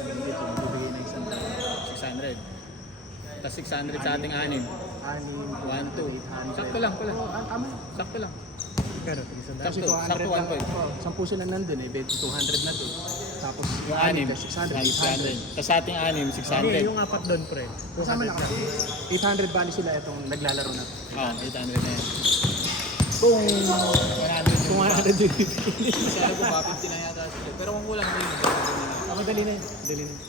Hindi ko magbibigay ng isang 600. Tapos 600 sa ating anim. 1, 2. Sakto lang pala. Tama. Sakto lang. Pero Sakto, sakto 1 point. 10 sila nandun eh, 200 na doon. Tapos Yung anim, 600, 600. Tapos sa ating anim, Hindi, 600. yung apat doon, pre. Kasama na kasi 800 bali sila itong naglalaro na to. Ah, 800 na yan. Kung 100 kung 100 yung bibigyan. Kasi alam ko, 50 na yata sila. Pero kung kulang din, Ako dali na yun. Dali na yun.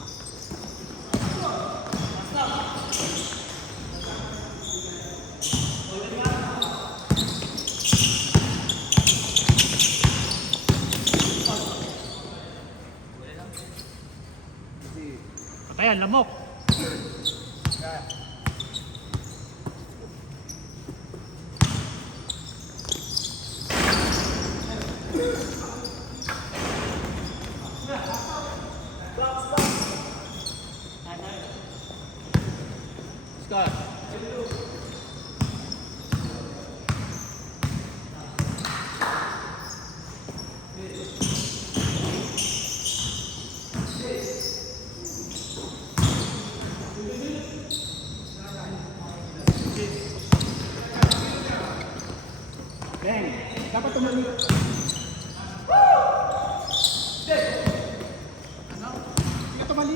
Kaya, lamok. Scott. Bang! Dapat tumali. Hindi ka tumali.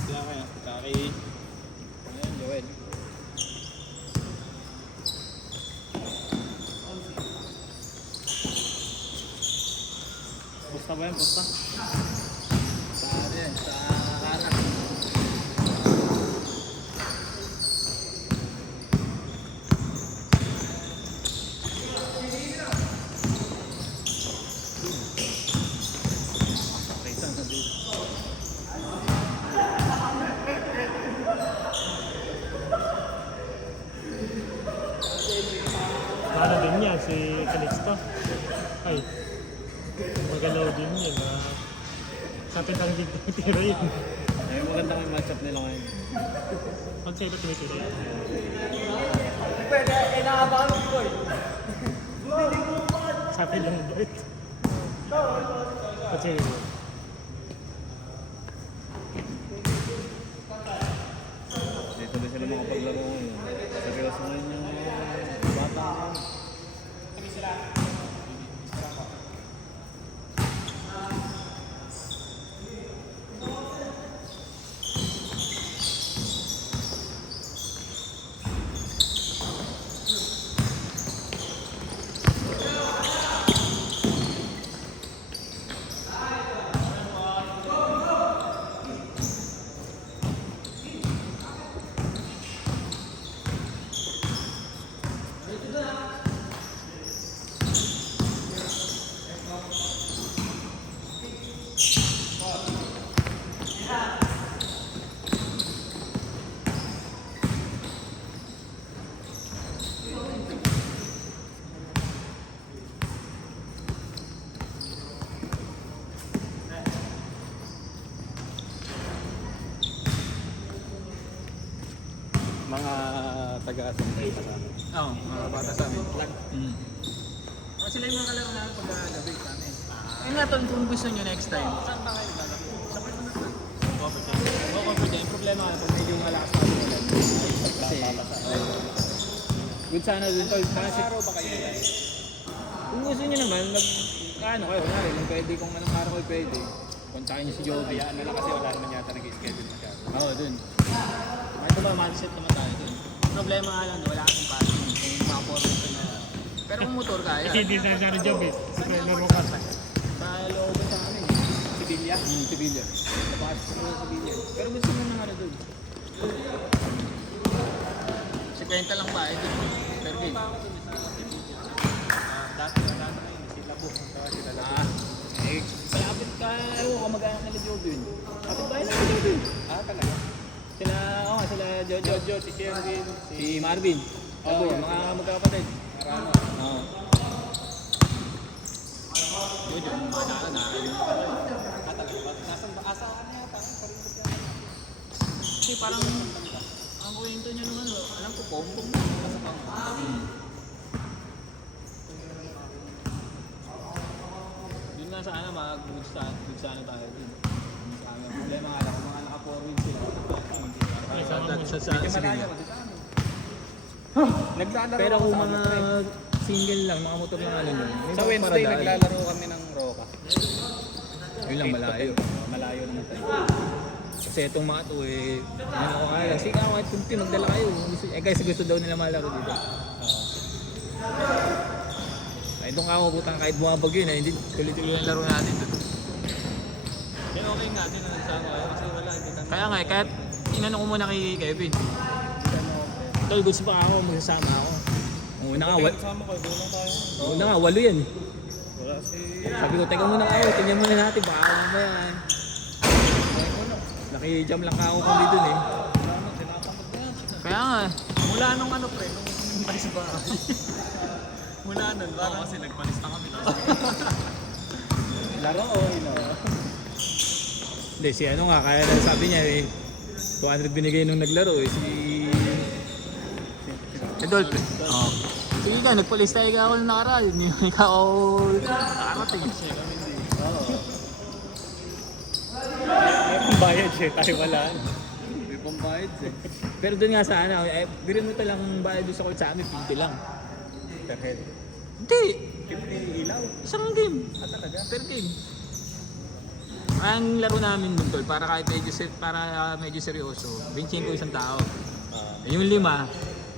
Sila kaya, Kaki. Ayan, Joel. Pusta ba yan? Pusta? Sa ano yan? Sa kanan. Kaisan sa dito. Ano din yan, si Calixto. Ay, magalaw din yan. Sapit ang tiro yun. Ay, maganda yung matchup nila ngayon. Pag sa'yo ito tumitiro yun. Sapit lang ulit. Pag sa'yo yun. Dito na sila makapaglaro ngayon. Seryoso ngayon yung bata ngayon. Mga taga-asambay pa sa amin. Oo, mga bata sa amin. Flag. Sila yung mga kalaro namin pag-gabi sa amin. Ayun nga tol, kung gusto nyo next time. Saan ba kayo lalaro? Sa Puerto Natal. Oo, pwede. Yung problema nga, pag medyo malakas na ulan, ay kasi, good sana dun tol. Kasi, Araw ba kayo nila? kung gusto nyo naman, ano kayo, kunwari, kung pwede, kung anong araw kayo pwede, kontakin nyo si Joby. Hayaan na lang kasi wala naman yata nag-schedule masyado. Oo, dun. Ito ba, mindset naman tayo dun. Ang problema nga lang, wala kasing passing. Kung mga forward ka na. Pero kung motor kaya. Kasi hindi sa sana job eh. Laro ka. Sa loob sa amin. Sibilya? Sevilla. Napakasok ko sa Sevilla. Pero gusto mo nang ano dun. 50 lang ba? Ito. Per game. Dati na ngayon, sila po. Sila lang. Eh, malapit ka. Ewan ko, kamag-anak nila Jobin. Kapit bahay na nila Jobin. Talaga? Sila, sila Jojo. Jojo, si Sherwin, Si Marvin. Oo, mga magkakapatid. Marano. Oo. Jojo, mga naka na. Kasi parang, ang kwento nyo naman, alam ko, pompong. Yun nga sana, mag-good sana tayo din. Sana, problema nga lang, kung mga naka-4 wins sila. Ay, sama mo. Sa liga. Naglalaro Pero ako kung sa mga ano, pre. single lang, mga motor lang ano nun. may Sa mga Wednesday, paradaan. naglalaro kami ng Roca. Yun lang, malayo. Malayo naman tayo. Kasi itong mga to eh, ano ko kaya, sige ako kahit kunti, magdala kayo. Kasi gusto daw nila malaro dito. Ay, itong kakabutang kahit bumabag yun, hindi tuloy-tuloy ang laro natin doon. Kaya okay nga din na nagsama kayo kasi wala, hindi tayo. Kaya nga, kahit inano ko muna kay Kevin. Tol, gusto pa ako, magsasama ako. Una nga, Kasama ko, doon lang tayo. una nga, 8 yan. Wala si... Sabi ko, teka muna kayo, tingnan muna natin, baka mamaya. Naki-jam lang ako kami dun eh. Kaya nga, Mula nung ano pre, nung palis ba? Mula nun, parang kasi nagpalis na kami. Laro o laro? hindi, si ano nga, kaya lang sabi niya eh, 200 binigay nung naglaro eh, si Dolphin. Oo. Sige ka, nagpalis tayo ka ako nung nakaraan, yung ikaw nakarating. May pambayad siya, tayo wala. May pambayad eh. Pero doon nga sa ano, eh, birin mo talang bayad doon sa court sa amin, 50 lang. Per head. Hindi, 50 ilaw. isang game, Ah, talaga? per game. Ang laro namin dun tol, para kahit medyo, medyo seryoso, 25 isang tao. Eh, yung 5,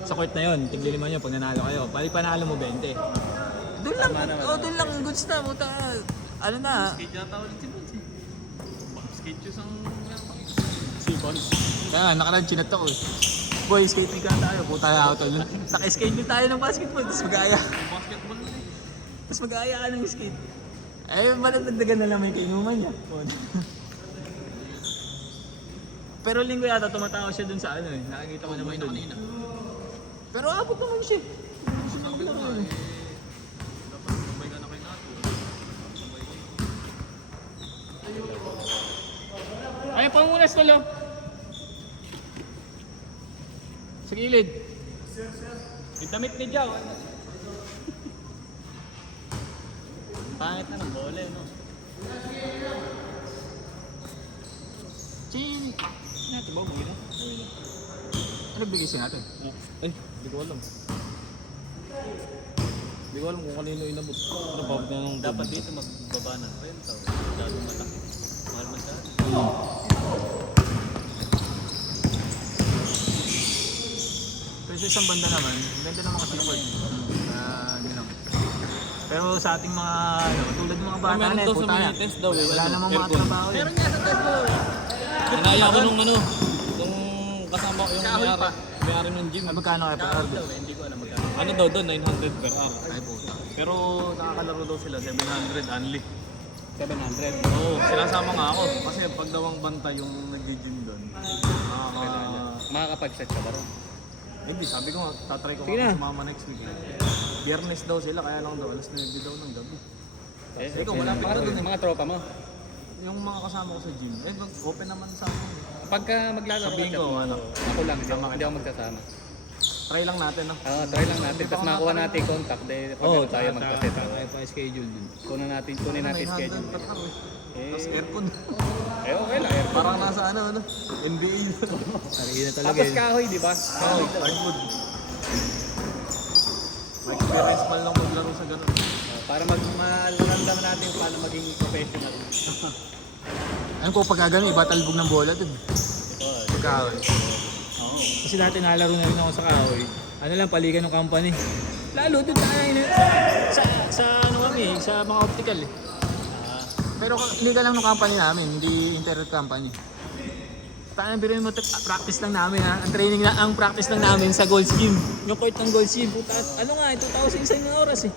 sa court na yun, tigli 5 nyo pag nanalo kayo. Pali panalo mo 20. Doon lang, doon lang goods na, puta. Ano na, Skate yata ulit si Bones eh. Skate yung isang... si Bones. Kaya nakaraan chinat ako eh. Boy, skating ka tayo, puta ako tol. Naka-skate din tayo ng basketball, tapos mag-aaya. Basketball na eh. Tapos mag-aaya ka ng skate. Eh, matagdagan na lang may kainuman niya. Pero linggo yata tumatawa siya dun sa ano eh. Nakikita ko naman dun. Pero abot naman siya. Sabi ko nga eh. Dapat sabay ka na kay Nato. Ay, pangunas ko lang. Sa gilid. Yung damit ni Jao. Pangit na ng bola no? Chin. Natin ba? Umuwi na? Ano bigay siya natin? Ay, hindi ko alam. Hindi ko alam kung kanino inabot. Ano ba? Dapat dito magbaba ng renta. Masyado malaki. Mahal masyado. Pero sa isang banda naman, ganda naman kasi yung court. Pero sa ating mga, ano, tulad ng mga bata Meron na, daw sa puta na. mga test daw eh. Wala ano, namang mga aircon. trabaho eh. Meron nga sa test daw eh. Inaya ko nung ano, nung kasama ko yung may-ari ng gym. Ay, magkano kayo per hour doon? Hindi ko alam magkano. Ano daw doon, 900 per hour. Ay, puta. Pero nakakalaro daw sila, 700 only. 700. Oo, sinasama nga ako. Kasi pag daw ang banta yung nag-gym doon, Makakapag-set ka ba ron? hindi, sabi ko nga, tatry ko Sige nga na. sumama next week. Biyernes daw sila, kaya lang daw, alas 9 daw ng gabi. Ikaw, wala pa Para doon yung mga tropa mo. Yung mga kasama ko sa gym, open naman sa akin. Pagka maglalaro Sabihin ka, ko, ano, ako lang, hindi ako magsasama. try lang natin, no? Oo, try lang natin. Tapos makuha natin yung contact. Dahil pag Oo, tayo magpaset. tayo pa schedule dun. Kunin natin schedule. 900 per hour eh. Eh, Tapos aircon. eh okay lang. Eh. Parang nasa ano, NBA. Sarili na talaga Tapos eh. kahoy, di ba? Oo, hardwood. May experience man lang maglaro sa ganun. Para malaramdaman natin kung paano maging professional. Ano ko pag gano'n, iba talbog ng bola dun. Sa kahoy. Oo. Kasi dati nalaro na rin ako sa kahoy. Ano lang, paligan ng company. Lalo dun tayo sa ano kami, sa mga optical eh. Pero illegal lang ng company namin, hindi internet company. Tayo biruin mo, practice lang namin ha. Ang training na, ang practice lang namin sa gold scheme. Yung court ng gold scheme, puta, ano nga, 2,000 isang na oras eh.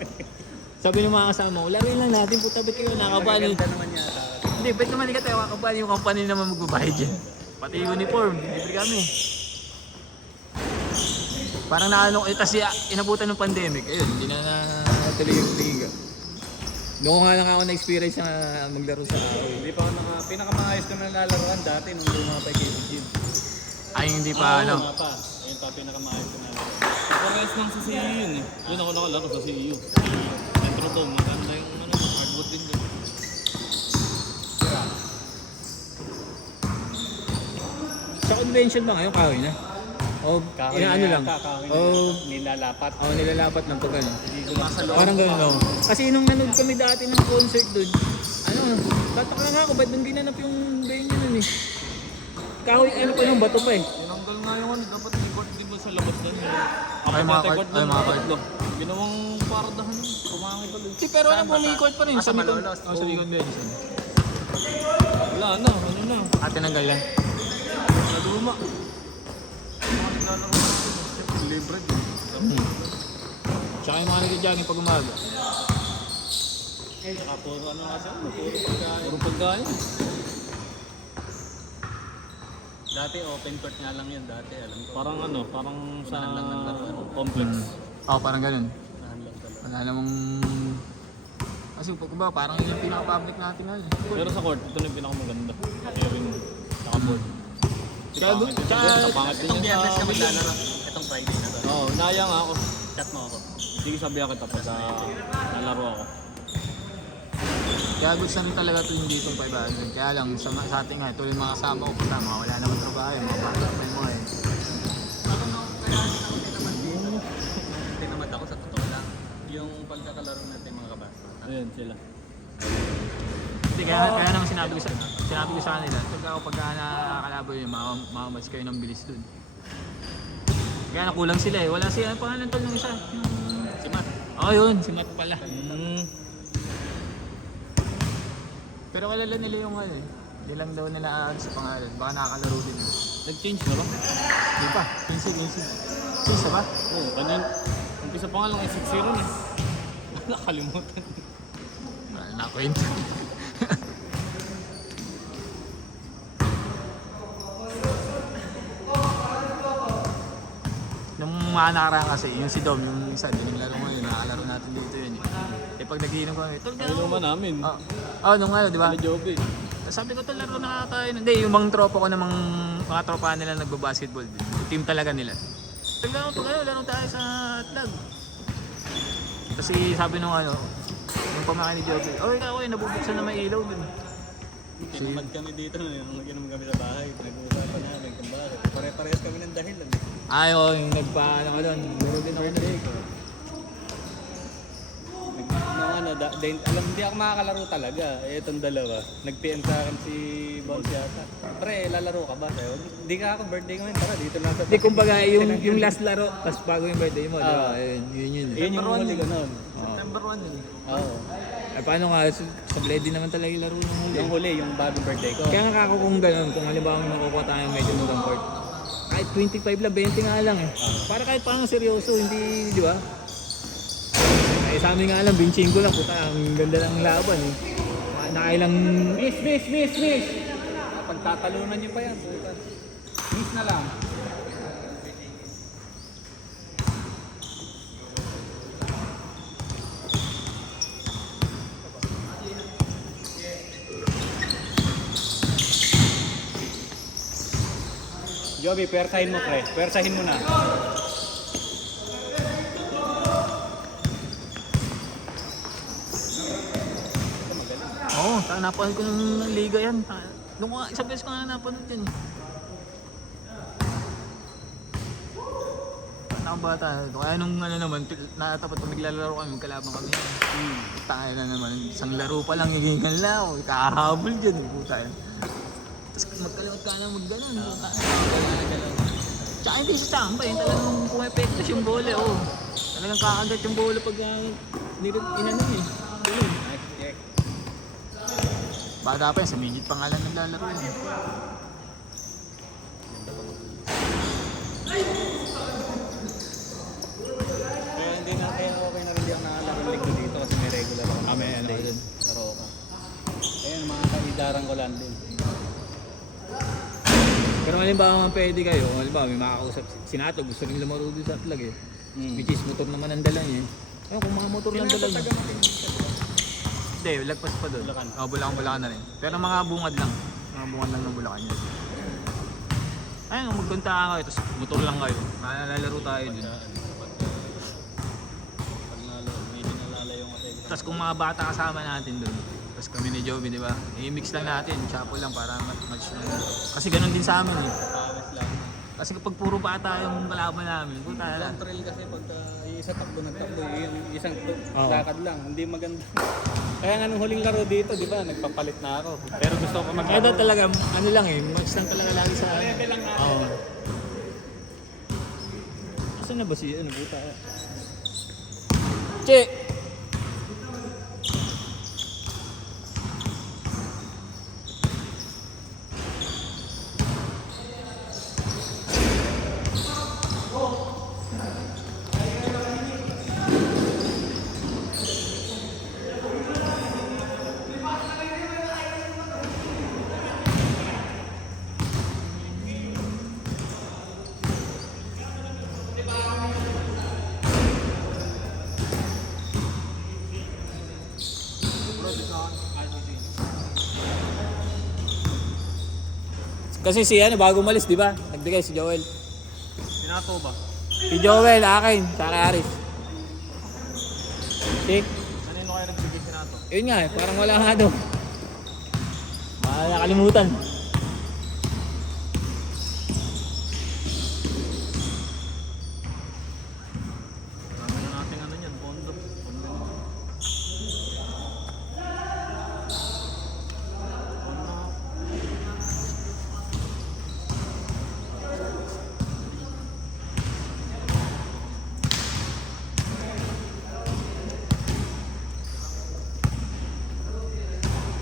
Sabi ng mga kasama ko, laruin lang natin, puta, ba't kayo nakabali? Ganda naman yata. Hindi, ba't naman hindi ka tayo kakabali, yung company naman magbabayad yan. Pati uniform, libre kami. Parang naano ko, kasi inabutan ng pandemic, ayun, hindi na natuloy yung liga. Doon ko nga lang ako na-experience na maglaro sa kahoy. Hindi pa ako pinakamaayos ko na lalaroan dati nung lumabay kay gym. Ay, hindi pa ano. Nga pa. Ayun pa pinakamaayos ko na. Parehas lang sa CEU yun eh. Doon ako nakalaro sa CEU. Metro to, maganda yung ano, hardwood din doon. Sa convention ba ngayon, kahoy na? O, ano lang? O, Nilalapat. nilalapat lang pag ano. Parang gano'n, no? Kasi nung nanood kami dati ng concert doon, ano, tataka nga ako, ba't nang ginanap yung venue nun eh? Kahoy, ano pa yung bato pa eh. Tinanggal nga yung ano, dapat i-court di ba sa labas doon? Ay, mga court, ay, mga court. Ginawang paradahan nun. Pumangit ulit. Si pero ano, bumikot pa rin sa likod. Malolos? Oh, sa likod venue. Wala na, ano na. At tinanggal yan. Sa luma. Mga nilalaro natin. Siyempre, libre. Tsaka yung mga nag-jogging pag umaga. Saka puro ano nga siya, puro pagkain. Puro pagkain. Dati open court nga lang yun dati, alam ko. Parang ano, parang sa Nahanlang ng laruan. complex. Oo, parang ganun. Nahanlang talaga. Wala namang... Kasi pag ba, parang yun yung pinaka-public natin ngayon. Pero sa court, ito na yung pinakamaganda. Kevin, saka board. Tsaka, Pangit din Itong yun biyernes sa... ka maglalaro. Itong Friday na to. Oo, naya nga ako. Chat mo ako. Sige sabihan kita pag nalaro ako. kaya goods na rin talaga ito yung dito 500. Kaya lang, sa ating nga, ito yung mga kasama ko. Kasama, wala naman trabaho. Mga partner mo eh. Tinamad ako sa totoo lang. Yung pagkakalaro natin mga kabasa. Ayun sila. Hindi, kaya naman sinabi ko sa kanila, pag nakakalaban yun, mamamatch kayo ng bilis dun. Kaya nakulang sila eh. Wala siya, pangalan tol ng isa. Si Matt. Oo yun, si Matt pala. Pero kalala nila yung ano eh. Hindi lang daw nila aag sa pangalan. Baka nakakalaro din. Nag-change na ba? Di pa, 15. 15 na ba? Oo, kanyan. Umpisa pa nga lang 6-0 na. Nakalimutan. Wala na kwento. Nung mga nakaraan kasi, yung si Dom, yung isa, diniglaro mo yun, nakakalaro natin dito yun. Eh pag nagiinom kami, tol, Ano naman namin? nung ano, di ba? Wala job eh. Sabi ko, tol, laro na tayo. Hindi, yung mga tropa ko namang, mga tropa nila nagbabasketball din. Yung team talaga nila. Tol, laro tayo sa Atlag. Kasi sabi nung ano, yung pamakain ni Joby, ikaw nabubuksan na may ilaw dun. Tinamad kami dito. Yung inom kami sa bahay. Nag-uusapan namin kung bakit. Pare-parehas kami ng dahilan. Ay, yung nagpa, ano ka doon, meron din ako na Alam, hindi ako makakalaro talaga. Eh, itong dalawa. Nag-PM sa akin si Bounce yata. Pre, lalaro ka ba? Sayo, hindi ka ako birthday ngayon. Tara, dito na sa... Hindi, kumbaga, yung last laro, tapos bago yung birthday mo, di ba? Yun. Yun yung huli ko noon. September 1 yun. Oo. Ay, paano nga, sa Bledy naman talaga yung laro ng huli. Yung huli, yung bagong birthday ko. Kaya nga kako kung gano'n, kung halimbawa makukuha tayo medyo murang court. Kahit 25 lang, 20 nga lang eh. Para kahit paano seryoso, hindi, di ba? Eh sa amin nga lang, benching ko lang, puta, ang ganda ng laban eh. Nakailang... Miss! Pagtatalunan niyo pa yan. Puta. Miss na lang. Joby, pwersahin mo pre. Pwersahin mo na. Oo, napanood ko ng liga yan. Nung isang beses ko nga napanood yan. Nakabata. Kaya nung ano naman, natapat kung naglalaro kami, magkalaban kami. Tayo na naman, isang laro pa lang higing lao. Kahabol dyan, puta yan. Tapos magkaliwat ka na mag-ganon. Tsaka hindi siya tambay, talagang pumepektos yung bola. Oh. Talagang kakagat yung bola pag inano eh. Ganun. Bata pa yan, sa minute pa nga lang naglalaro yun. Kaya hindi na, kaya okay na rin di ako nakalaro ng linggo dito kasi may regular ako. May ano Day. dun. Laro ka. Ayun, mga kaidaran ko lang din. Pero halimbawa man pwede kayo, halimbawa may makakausap, si Nato gusto rin lumaro doon sa Atlag eh. Which is motor naman ang dala niya eh. Ayun, kung mga motor lang dala niya. Hindi, lagpas pa doon. Bulacan. Bulacan na rin. Pero mga bungad lang. Mga bungad lang ng Bulacan yun. Ayun, magpunta kayo, tapos motor lang kayo. Lalaro tayo dun. Pag medyo nalalayo kasi. Tapos kung mga bata kasama natin dun, tapos kami ni Joby, di ba? I-mix lang natin, shuffle lang para match lang. Kasi ganun din sa amin eh. Pares lang. Kasi kapag puro bata yung kalaban namin, puta na lang. Ang trail kasi pag isa takbo nagtakbo, yung isang Oo. lakad lang, hindi maganda. Kaya nga nung huling laro dito, di ba, nagpapalit na ako. Pero gusto ko Kaya daw talaga, ano lang eh, match lang talaga lagi sa... Level lang natin. Oo. Asan na ba si, ano, buta? Che! Kasi si ano, bago umalis, di ba? Nagbigay si Joel. Sinato ba? Si Joel, akin, sa kay Aris. Si? Kanino kayo nagbigay sinato? Yun nga eh, parang wala nga daw. Baka nakalimutan. Ano natin ano yan, pondo.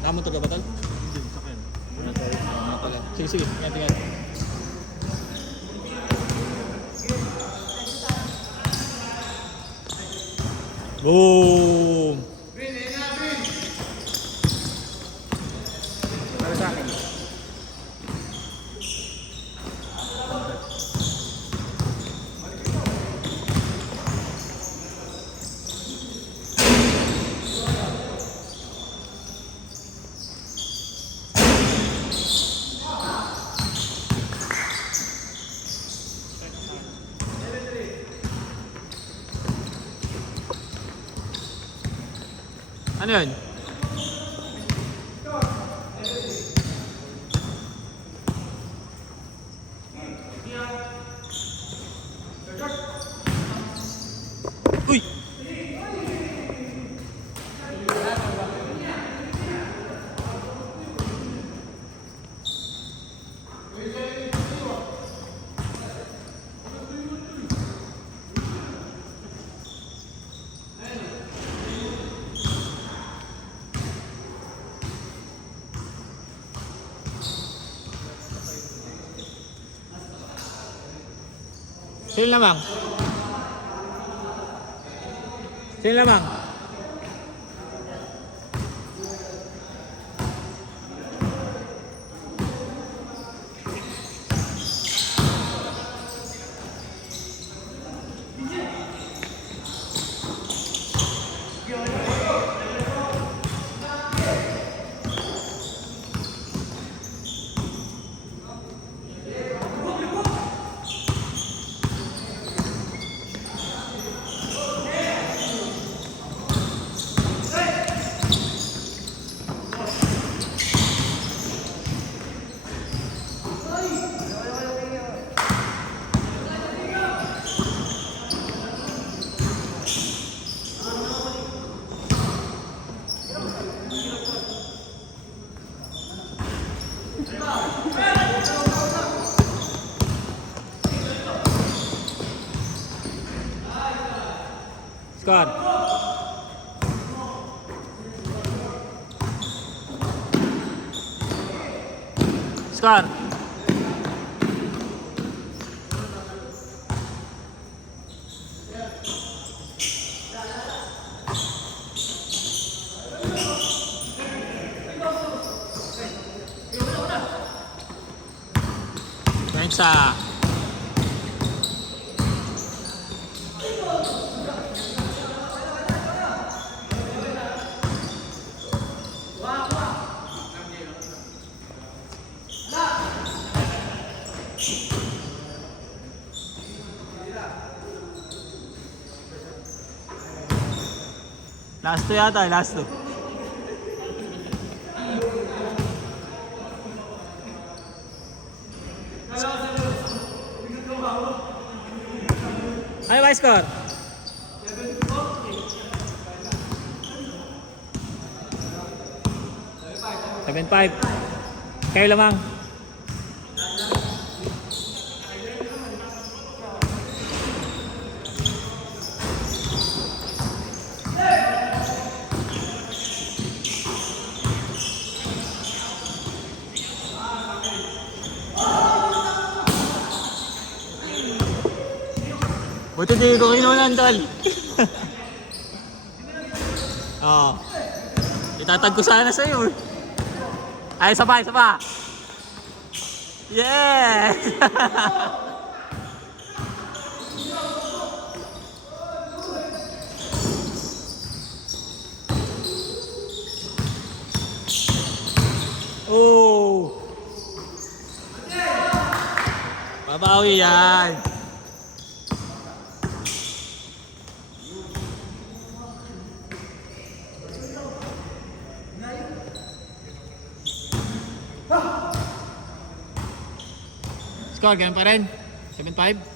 Nakamotor ka ba, Tol? Hindi, sakyan. Ano pala? Sige, sige. Tingnan, tingnan. Boom! Para sa akin. Ano yun? Uy! Sino lamang? Sino lamang? Score. Score. Mensa. Last 2 yata, last 2. Ano ba yung score? 7-5. Kayo lamang. Buti di ko kinunan, tol. Oo. Itatag ko sana sa'yo eh. Ay, isa pa, isa pa. Yes! Oh! Babawi yan. Score, ganun pa rin. 7-5.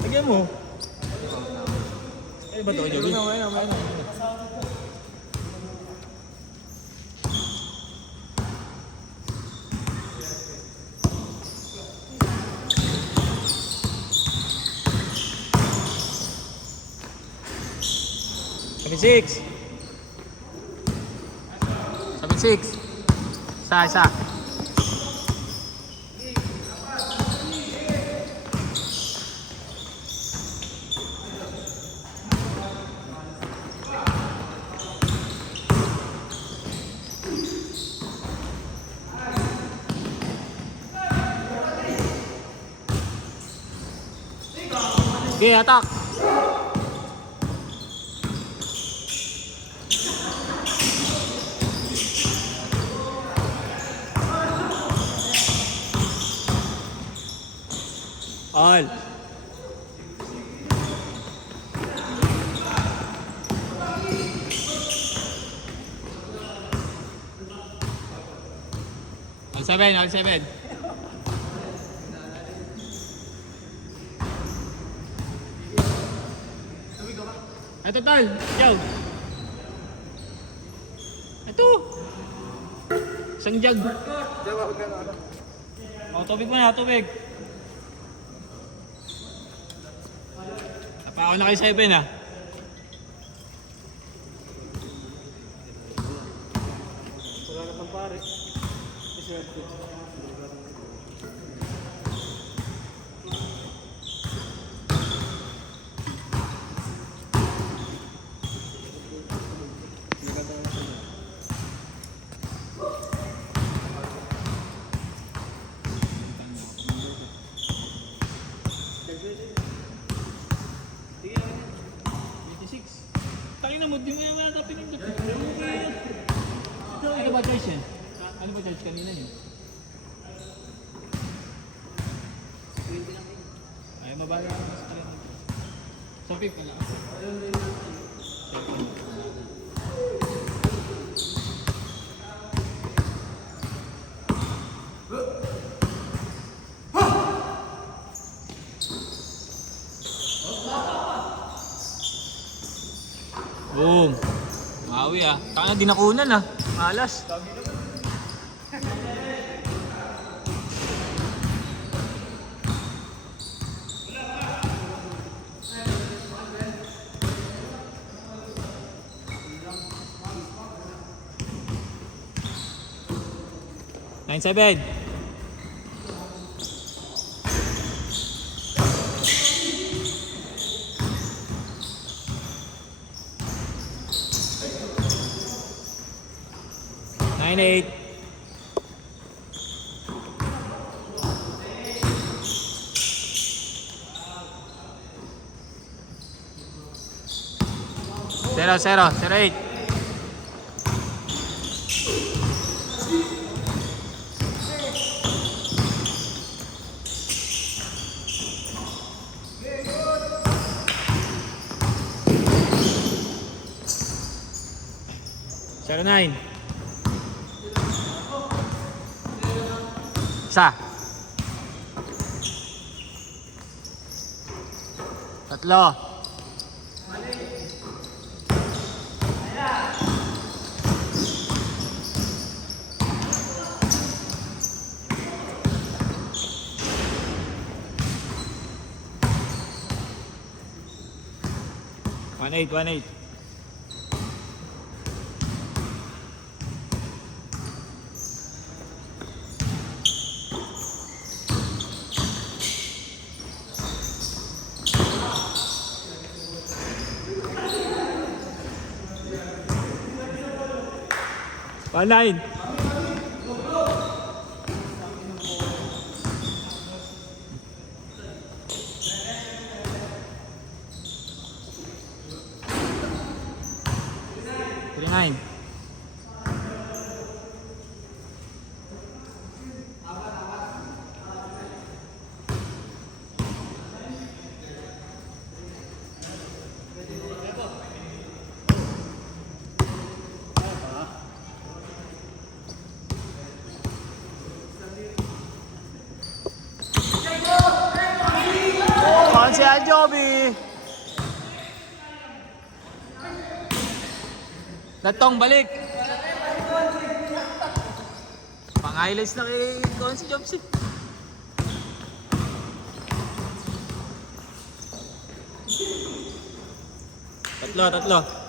Lagyan mo. Ano ba ito? Joby? Kami 6. 7-6. Isa. Okay, attack. All. All 7. Ito tal, yaw. Ito. Isang jug. Oh, tubig mo na, tubig. Napako na kay 7 ah. Tangina mo, di mo naman ata pinindot. Ano ba charge yan? Ano ba charge kanina yun? Ay, mabala ako sa screen. So, 5 na ako. Boom! Joby ah. Taka na dinakunan ah. Malas. Nine seven. Nine eight. Zero eight. Zero nine. Isa. Tatlo. One eight. One nine. Three nine. Si Joby. Datong balik. Pang-highlights na kay si Jobs eh. Tatlo.